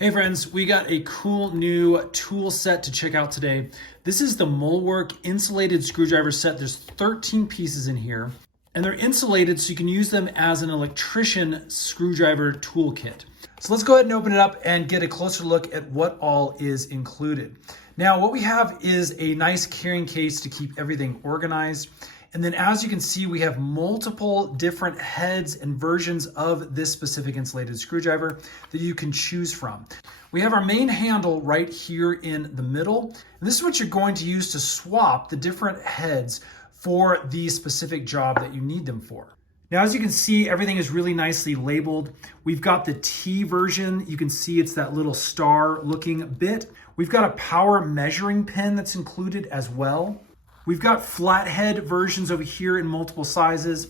Hey friends, we got a cool new tool set to check out today. This is the Mulwark insulated screwdriver set. There's 13 pieces in here and they're insulated so you can use them as an electrician screwdriver toolkit. So let's go ahead and open it up and get a closer look at what all is included. Now what we have is a nice carrying case to keep everything organized. And then as you can see, we have multiple different heads and versions of this specific insulated screwdriver that you can choose from. We have our main handle right here in the middle. And this is what you're going to use to swap the different heads for the specific job that you need them for. Now, as you can see, everything is really nicely labeled. We've got the T version. You can see it's that little star looking bit. We've got a power measuring pin that's included as well. We've got flathead versions over here in multiple sizes.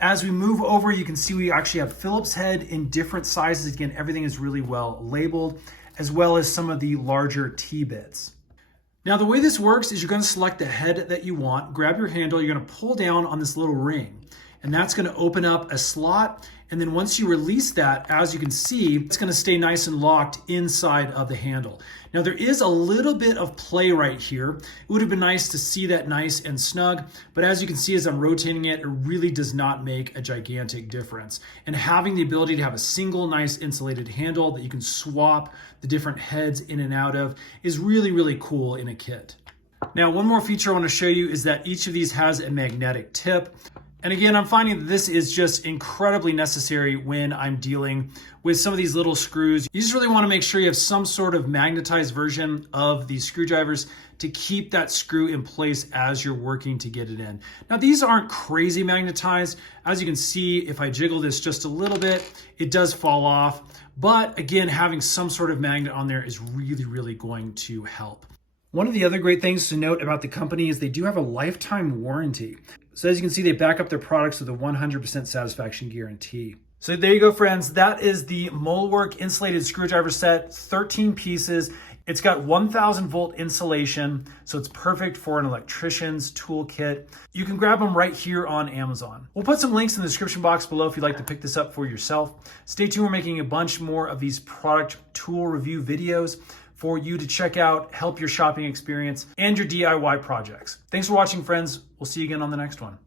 As we move over, you can see we actually have Phillips head in different sizes. Again, everything is really well labeled, as well as some of the larger T-bits. Now, the way this works is you're going to select the head that you want, grab your handle, you're going to pull down on this little ring, and that's going to open up a slot. And then once you release that, as you can see, it's going to stay nice and locked inside of the handle. Now there is a little bit of play right here. It would have been nice to see that nice and snug, but as you can see as I'm rotating it, it really does not make a gigantic difference. And having the ability to have a single nice insulated handle that you can swap the different heads in and out of is really, really cool in a kit. Now, one more feature I want to show you is that each of these has a magnetic tip. And again, I'm finding that this is just incredibly necessary when I'm dealing with some of these little screws. You just really want to make sure you have some sort of magnetized version of these screwdrivers to keep that screw in place as you're working to get it in. Now, these aren't crazy magnetized. As you can see, if I jiggle this just a little bit, it does fall off. But again, having some sort of magnet on there is really, really going to help. One of the other great things to note about the company is they do have a lifetime warranty. So as you can see, they back up their products with a 100% satisfaction guarantee. So there you go, friends. That is the Mulwark insulated screwdriver set, 13 pieces. It's got 1000 volt insulation, so it's perfect for an electrician's toolkit. You can grab them right here on Amazon. We'll put some links in the description box below if you'd like to pick this up for yourself. Stay tuned, we're making a bunch more of these product tool review videos for you to check out, help your shopping experience and your DIY projects. Thanks for watching, friends. We'll see you again on the next one.